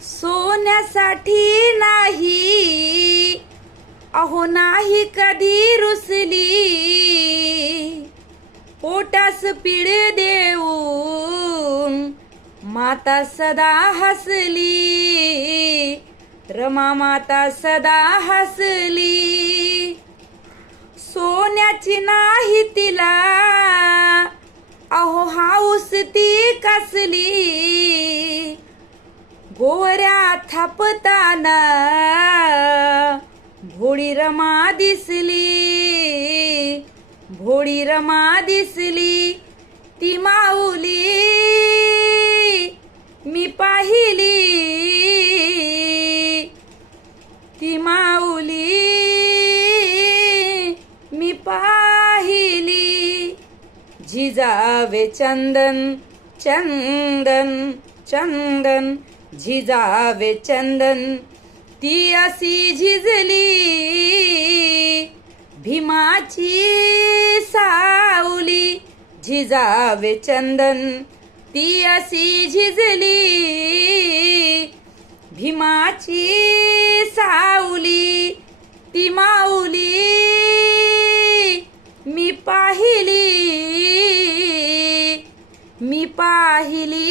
सोन्यासाठी नाही, अहो नाही कधी रुसली, पोटास पीड देऊन माता सदा हसली, रमा माता सदा हसली. सोन्याची नाही तिला, अहो हाऊस ती कसली, गोवऱ्या थापताना भोळी रमा दिसली, भोळी रमा दिसली. ती माऊली मी पाहिली, ती माऊली मी पाहिली. झिजावे चंदन चंदन चंदन, झिजावे चंदन, ती अशी झिजली, भीमाची सावली. झिजावे चंदन, ती अशी झिजली, भीमाची सावली. ती माऊली मी पाहिली, मी पाहिली.